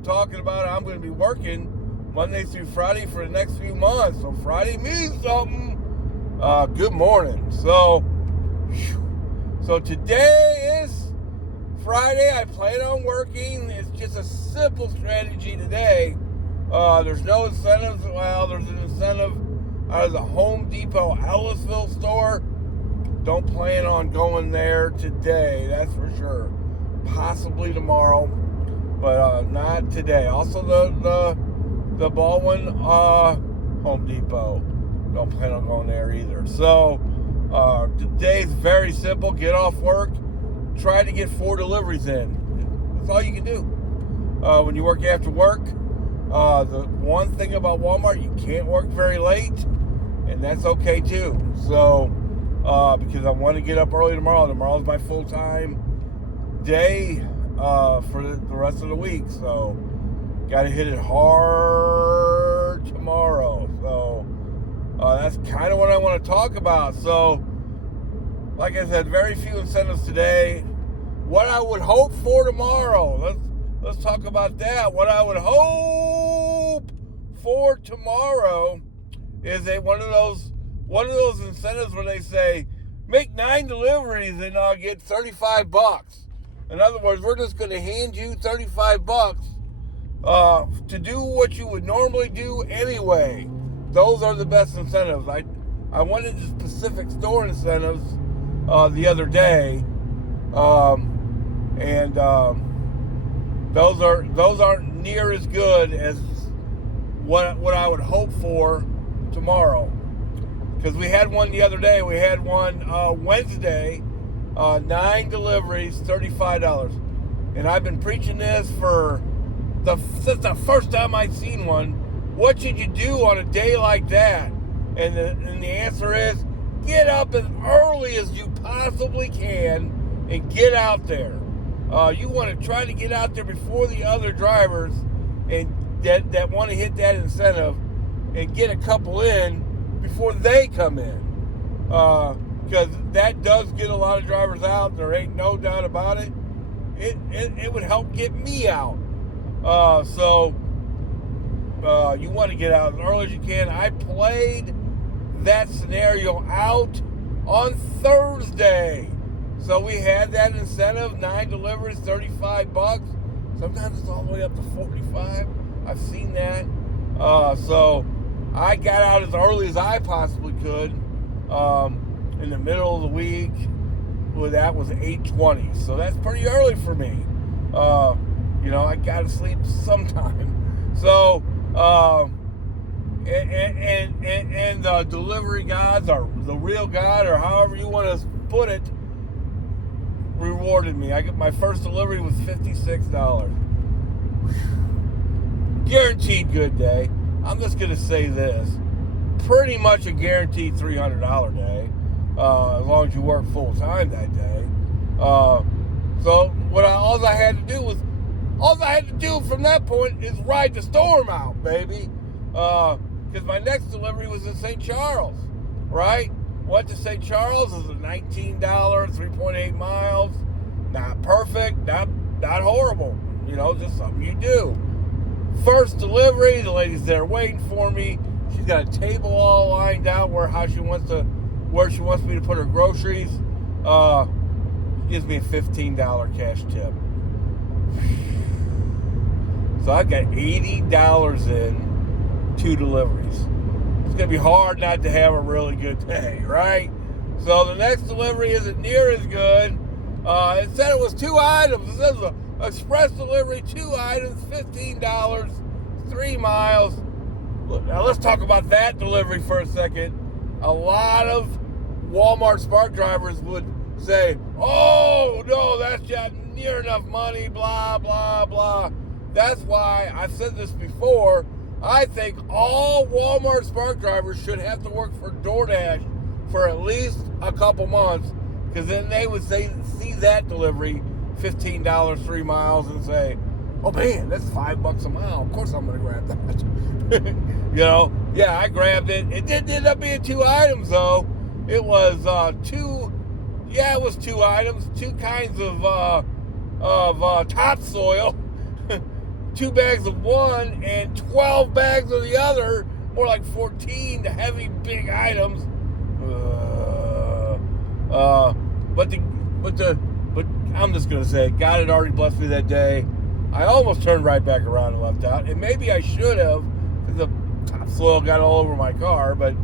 I'm talking about I'm going to be working Monday through Friday for the next few months. So Friday means something. Good morning. So today is Friday. I plan on working. It's just a simple strategy today. There's no incentives. Well, there's an incentive out of the Home Depot Ellisville store. Don't plan on going there today, that's for sure. Possibly tomorrow, but not today. Also, the Baldwin Home Depot. Don't plan on going there either. So today's very simple. Get off work. Try to get 4 deliveries in. That's all you can do. When you work after work, the one thing about Walmart, you can't work very late, and that's okay too. So because I want to get up early tomorrow. Tomorrow's my full-time day for the rest of the week. So got to hit it hard tomorrow. So that's kind of what I want to talk about. So like I said, very few incentives today. What I would hope for tomorrow. Let's talk about that. What I would hope for tomorrow is one of those incentives where they say make 9 deliveries and I'll get $35. In other words, we're just going to hand you $35 to do what you would normally do anyway. Those are the best incentives. I went into specific store incentives the other day, and those aren't near as good as what I would hope for tomorrow. Because we had one the other day. We had one Wednesday, 9 deliveries, $35. And I've been preaching this since the first time I've seen one. What should you do on a day like that? And the answer is, get up as early as you possibly can and get out there. You want to try to get out there before the other drivers and that want to hit that incentive and get a couple in before they come in, because that does get a lot of drivers out. There ain't no doubt about it. It would help get me out. So you want to get out as early as you can. I played that scenario out on Thursday. So we had that incentive, 9 deliveries, $35. Sometimes it's all the way up to $45. I've seen that. So I got out as early as I possibly could in the middle of the week. Well, that was 8:20, so that's pretty early for me. I got to sleep sometime. So, and the delivery gods, or the real God, or however you want to put it, rewarded me. I got my first delivery was $56. Guaranteed good day. I'm just going to say this. Pretty much a guaranteed $300 day, as long as you work full time that day. So all I had to do from that point is ride the storm out, baby. Because my next delivery was in St. Charles, right? Went to St. Charles. It was $19, 3.8 miles. Not perfect, not horrible. Just something you do. First delivery, the lady's there waiting for me. She's got a table all lined out where she wants me to put her groceries. She gives me a $15 cash tip. So I got $80 in 2 deliveries. It's gonna be hard not to have a really good day, right? So the next delivery isn't near as good. It said it was 2 items. It says express delivery, 2 items, $15, 3 miles. Look, now let's talk about that delivery for a second. A lot of Walmart Spark drivers would say, oh, no, that's not near enough money, blah, blah, blah. That's why I've said this before. I think all Walmart Spark drivers should have to work for DoorDash for at least a couple months, because then they would see that delivery, $15, 3 miles, and say, oh man, that's $5 a mile. Of course I'm going to grab that. Yeah, I grabbed it. It did end up being 2 items though. It was 2 items, 2 kinds of topsoil. 2 bags of one and 12 bags of the other, more like 14, the heavy, big items. But I'm just gonna say, God had already blessed me that day. I almost turned right back around and left out, and maybe I should have, because the topsoil got all over my car. But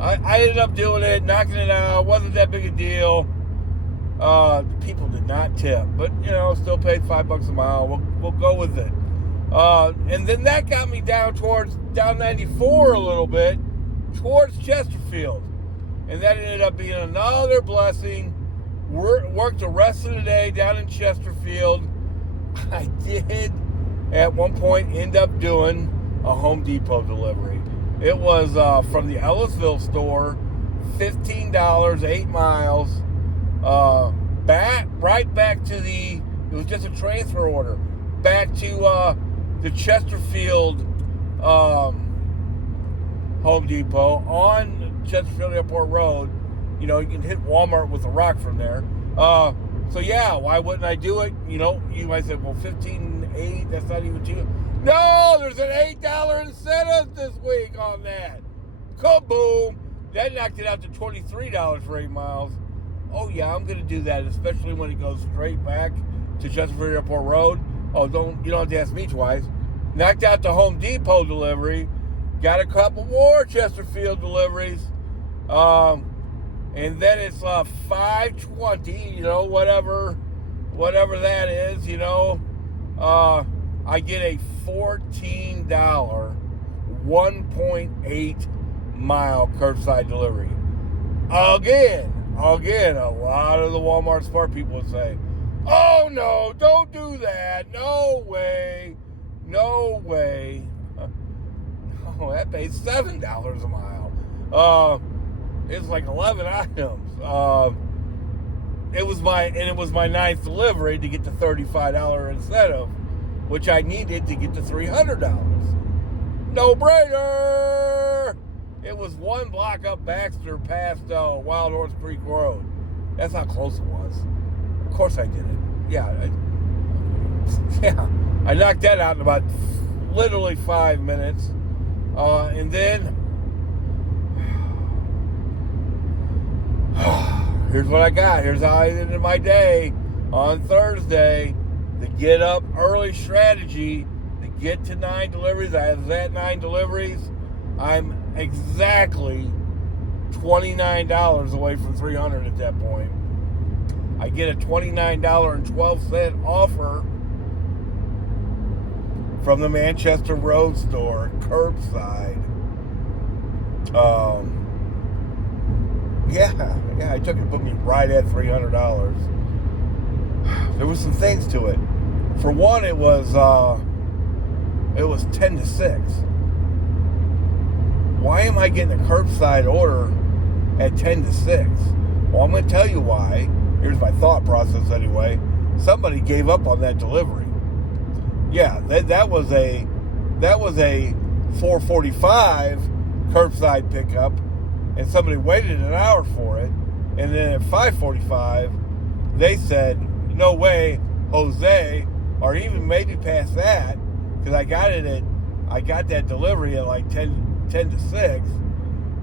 I ended up doing it, knocking it out. Wasn't that big a deal. People did not tip, but still paid $5 a mile. We'll go with it. And then that got me down 94 a little bit, towards Chesterfield, and that ended up being another blessing. Worked the rest of the day down in Chesterfield. I did at one point end up doing a Home Depot delivery. It was from the Ellisville store, $15, 8 miles. Right back to it was just a transfer order, back to the Chesterfield Home Depot on Chesterfield Airport Road. You can hit Walmart with a rock from there. So yeah, why wouldn't I do it? You might say, well, 15.8, that's not even too. No, there's an $8 incentive this week on that. Kaboom! That knocked it out to $23 for 8 miles. Oh yeah, I'm gonna do that, especially when it goes straight back to Chesterfield Airport Road. Oh, you don't have to ask me twice. Knocked out the Home Depot delivery. Got a couple more Chesterfield deliveries. And then it's $5.20, whatever that is, I get a $14 1.8 mile curbside delivery. Again, a lot of the Walmart smart people would say, oh no, don't do that. No way. Oh, that pays $7 a mile. It's like 11 items. It was my 9th delivery to get the $35 incentive, which I needed to get to $300. No brainer. It was one block up Baxter past Wild Horse Creek Road. That's how close it was. Of course I did it. Yeah, I knocked that out in about literally 5 minutes, and then. Here's what I got. Here's how I ended my day on Thursday. The get up early strategy to get to 9 deliveries. I was at 9 deliveries. I'm exactly $29 away from $300 at that point. I get a $29.12 offer from the Manchester Road store, curbside. Yeah, I took it and put me right at $300. There was some things to it. For one, it was 10 to 6. Why am I getting a curbside order at 10 to 6? Well, I'm going to tell you why. Here's my thought process anyway. Somebody gave up on that delivery. Yeah, that was a 4:45 curbside pickup. And somebody waited an hour for it, and then at 5:45, they said, "No way, Jose," or even maybe past that, because I got that delivery at like 10 to 6.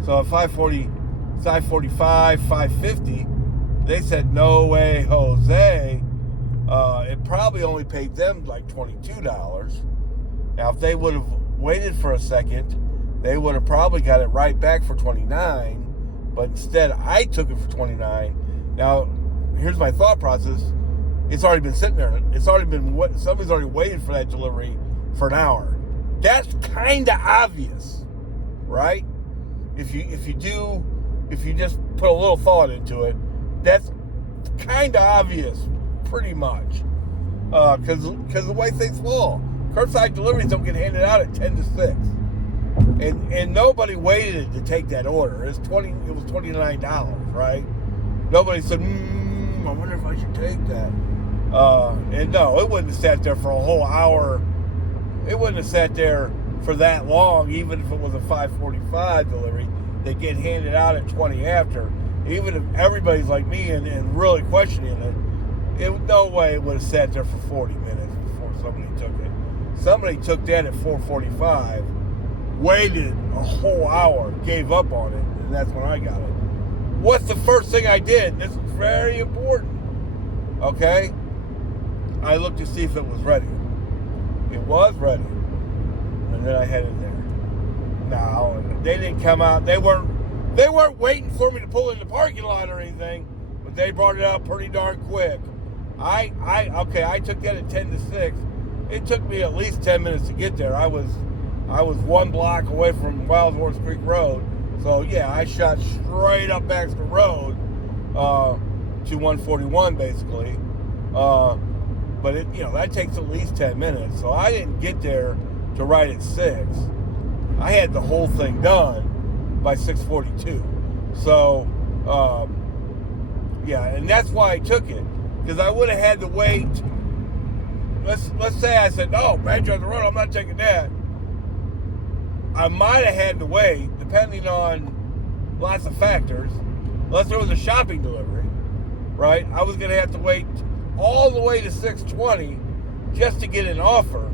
So at 5:45, 5:50, they said, "No way, Jose." It probably only paid them like $22. Now, if they would have waited for a second, they would have probably got it right back for $29, but instead I took it for $29. Now, here's my thought process. It's already been sitting there. Somebody's already waited for that delivery for an hour. That's kind of obvious, right? If you just put a little thought into it, that's kind of obvious, pretty much, because the way things fall, curbside deliveries don't get handed out at 10 to 6. And nobody waited to take that order. It was $29, right? Nobody said, I wonder if I should take that. And no, it wouldn't have sat there for a whole hour. It wouldn't have sat there for that long, even if it was a 5:45 delivery. They get handed out at 20 after. Even if everybody's like me and really questioning it, no way it would have sat there for 40 minutes before somebody took it. Somebody took that at 4:45, waited a whole hour, gave up on it, and that's when I got it. What's the first thing I did? This is very important. Okay? I looked to see if it was ready. It was ready. And then I headed there. Now, they didn't come out. They weren't waiting for me to pull in the parking lot or anything, but they brought it out pretty darn quick. I took that at 10 to 6. It took me at least 10 minutes to get there. I was 1 block away from Wild Horse Creek Road. So yeah, I shot straight up Baxter Road to 141 basically. But it, that takes at least 10 minutes. So I didn't get there to right at 6. I had the whole thing done by 6:42. So yeah, and that's why I took it, because I would have had to wait. Let's say I said, no, Manchester Road, I'm not taking that. I might have had to wait, depending on lots of factors, unless there was a shopping delivery, right? I was going to have to wait all the way to 6:20 just to get an offer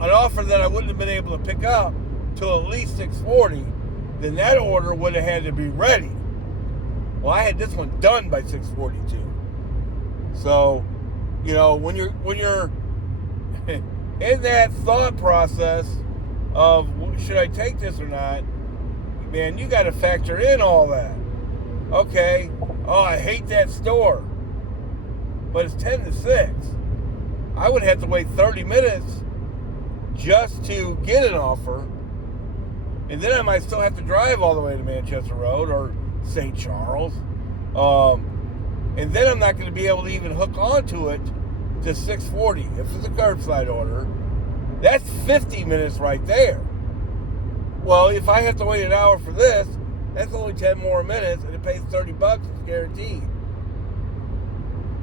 that I wouldn't have been able to pick up till at least 6:40. Then that order would have had to be ready. Well, I had this one done by 6:42. So, when you're in that thought process of should I take this or not, man, you got to factor in all that. Okay, I hate that store, but it's 10 to 6. I would have to wait 30 minutes just to get an offer, and then I might still have to drive all the way to Manchester Road or St. Charles, and then I'm not going to be able to even hook onto it to 6:40. If it's a curbside order, that's 50 minutes right there. Well, if I have to wait an hour for this, that's only 10 more minutes, and it pays $30. It's guaranteed.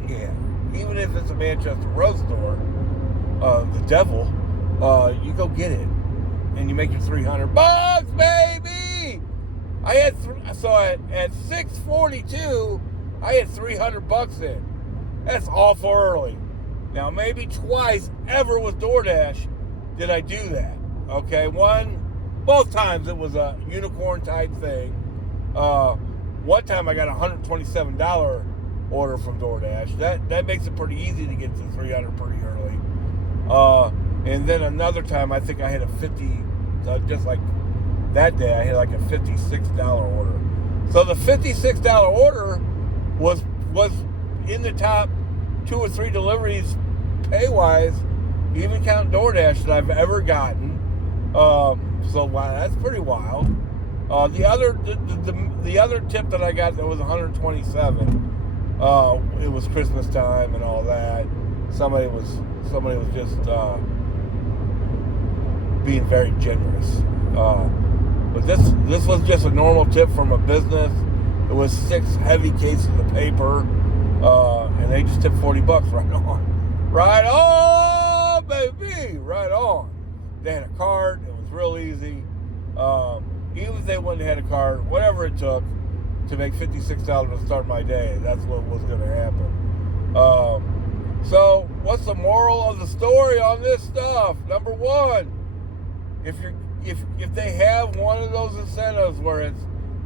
Yeah, even if it's a Manchester Road store, the devil, you go get it, and you make your $300, baby. I had at 6:42, I had $300 in. That's awful early. Now, maybe twice ever with DoorDash did I do that. Okay, both times it was a unicorn type thing. One time I got a $127 order from DoorDash. That makes it pretty easy to get to $300 pretty early. And then another time I think I had a just like that day, I had like a $56 order. So the $56 order was in the top 2 or 3 deliveries pay-wise, even counting DoorDash, that I've ever gotten. So wow, that's pretty wild. The other tip that I got that was $127. It was Christmas time and all that. Somebody was just being very generous. But this was just a normal tip from a business. It was 6 heavy cases of paper, and they just tipped $40 right on. Right on, baby, right on. They had a card. It was real easy. Even if they wouldn't have had a card, whatever it took to make $56 to start my day, that's what was going to happen. So, what's the moral of the story on this stuff? Number 1, if they have one of those incentives where it's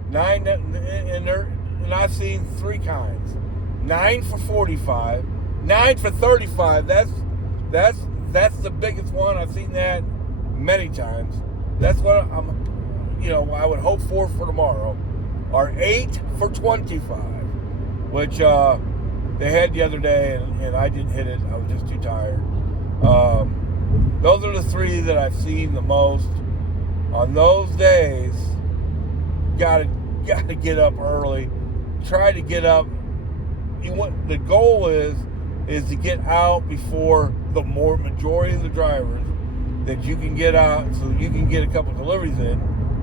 9, and I've seen 3 kinds: 9 for 45, 9 for 35. That's the biggest one. I've seen that many times. That's what I would hope for tomorrow. Or 8 for 25, which they had the other day, and I didn't hit it. I was just too tired. Those are the 3 that I've seen the most. On those days, gotta get up early. Try to get up. The goal is to get out before the majority of the drivers, that you can get out so you can get a couple deliveries in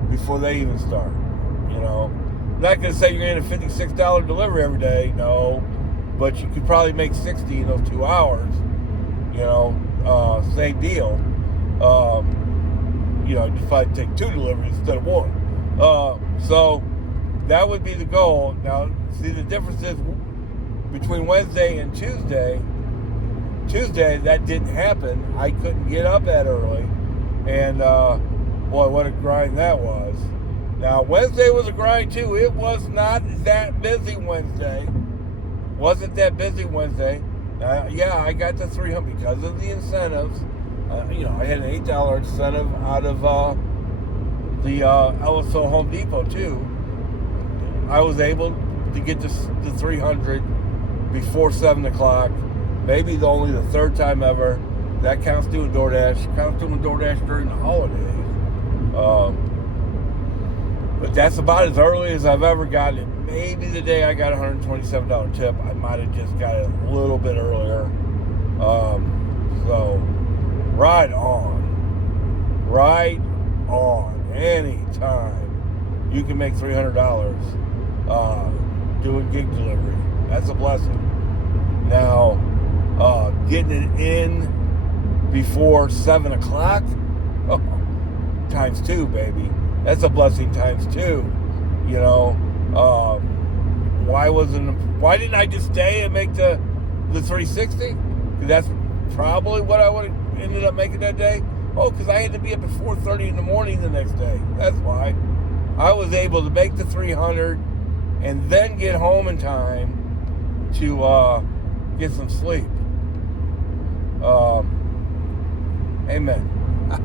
before they even start. I'm not going to say you're going to get a $56 delivery every day, no, but you could probably make 60 in those 2 hours. Same deal. If I take 2 deliveries instead of 1. So that would be the goal. Now, see, the difference is between Wednesday and Tuesday, Tuesday, that didn't happen. I couldn't get up that early. And, boy, what a grind that was. Now, Wednesday was a grind, too. It was not that busy Wednesday. Wasn't that busy Wednesday. Yeah, I got the 300 because of the incentives. I had an $8 incentive out of the Ellisville Home Depot, too. I was able to get the 300 before 7 o'clock. Maybe only the third time ever. That counts doing DoorDash. Counts doing DoorDash during the holidays. But that's about as early as I've ever gotten it. Maybe the day I got a $127 tip, I might have just got it a little bit earlier. So, right on. Right on. Anytime you can make $300 doing gig delivery. That's a blessing. Now, getting it in before 7 o'clock, times two, baby. That's a blessing times two. Why didn't I just stay and make the 360? Because that's probably what I would have ended up making that day. Oh, because I had to be up at 4:30 in the morning the next day. That's why. I was able to make the 300 and then get home in time to get some sleep. Amen.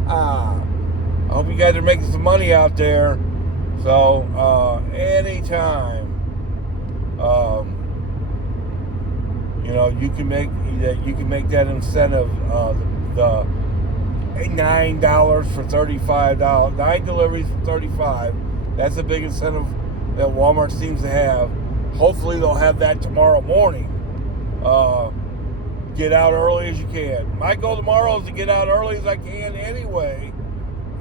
I hope you guys are making some money out there. So, anytime, you can make that incentive, the $9 for $35, 9 deliveries for $35. That's a big incentive that Walmart seems to have. Hopefully they'll have that tomorrow morning. Get out early as you can. My goal tomorrow is to get out early as I can anyway.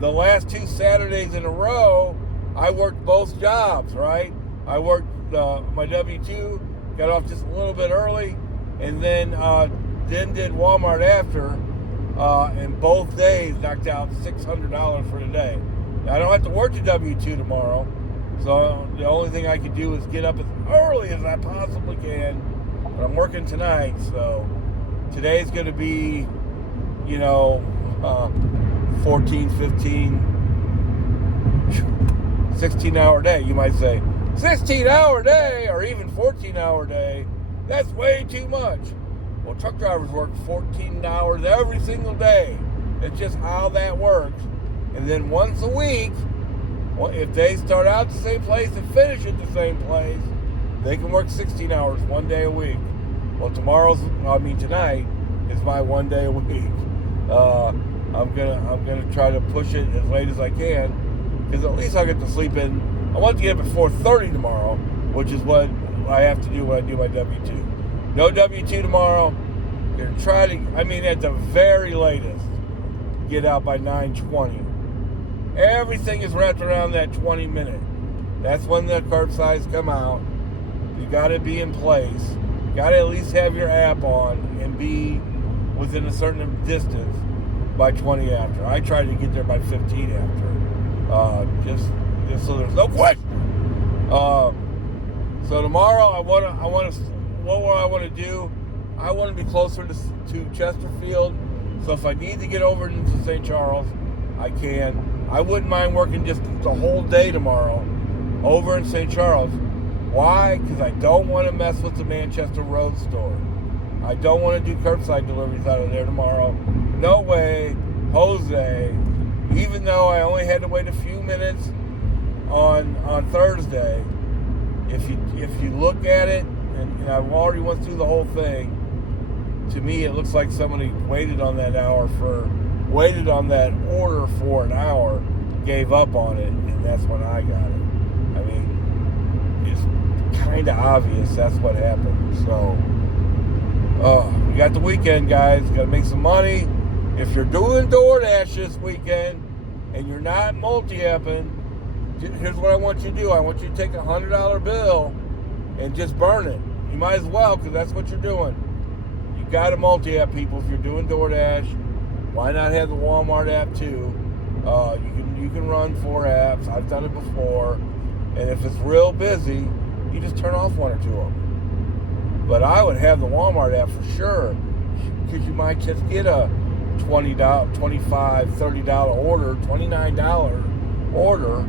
The last 2 Saturdays in a row, I worked both jobs, right? I worked my W-2, got off just a little bit early, and then did Walmart after, and both days knocked out $600 for the day. Now, I don't have to work the W-2 tomorrow, so the only thing I could do is get up as early as I possibly can. But I'm working tonight, so today's going to be, 14, 15, 16-hour day. You might say, 16-hour day or even 14-hour day, that's way too much. Well, truck drivers work 14 hours every single day. It's just how that works. And then once a week, if they start out the same place and finish at the same place, they can work 16 hours one day a week. Well, tonight is my one day a week. I'm gonna try to push it as late as I can, because at least I'll get to sleep in. I want to get up at 4:30 tomorrow, which is what I have to do when I do my W-2. No W-2 tomorrow. I'm gonna try to, at the very latest, get out by 9:20. Everything is wrapped around that 20 minute. That's when the curbsides come out. You got to be in place. Got to at least have your app on and be within a certain distance by 20 after. I try to get there by 15 after, just so there's no question. So tomorrow, what I want to do? I want to be closer to Chesterfield. So if I need to get over into St. Charles, I can. I wouldn't mind working just the whole day tomorrow over in St. Charles. Why? Because I don't want to mess with the Manchester Road store. I don't want to do curbside deliveries out of there tomorrow. No way, Jose. Even though I only had to wait a few minutes on Thursday, if you look at it, and I've already went through the whole thing, to me it looks like somebody waited on that order for an hour, gave up on it, and that's when I got it. It's kind of obvious that's what happened. So, we got the weekend, guys. Got to make some money. If you're doing DoorDash this weekend and you're not multi-apping, here's what I want you to do. I want you to take a $100 bill and just burn it. You might as well, because that's what you're doing. You got to multi-app, people, if you're doing DoorDash. Why not have the Walmart app too? You can run 4 apps. I've done it before. And if it's real busy, you just turn off 1 or 2 of them. But I would have the Walmart app for sure. because you might just get a $20, $25, $30 order, $29 order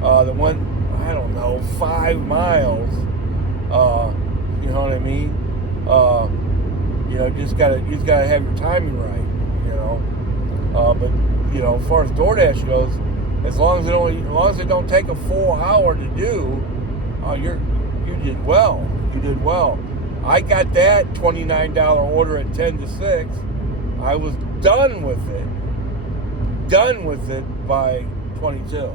that went, I don't know, 5 miles. You know what I mean? You know, you just gotta have your timing right. You know, but you know, as far as DoorDash goes, as long as it don't take a full hour to do, you did well. You did well. I got that $29 order at 10 to 6. I was done with it by 22.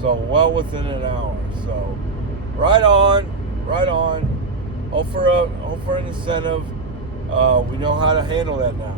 So well within an hour. So right on. Hope for an incentive. We know how to handle that now.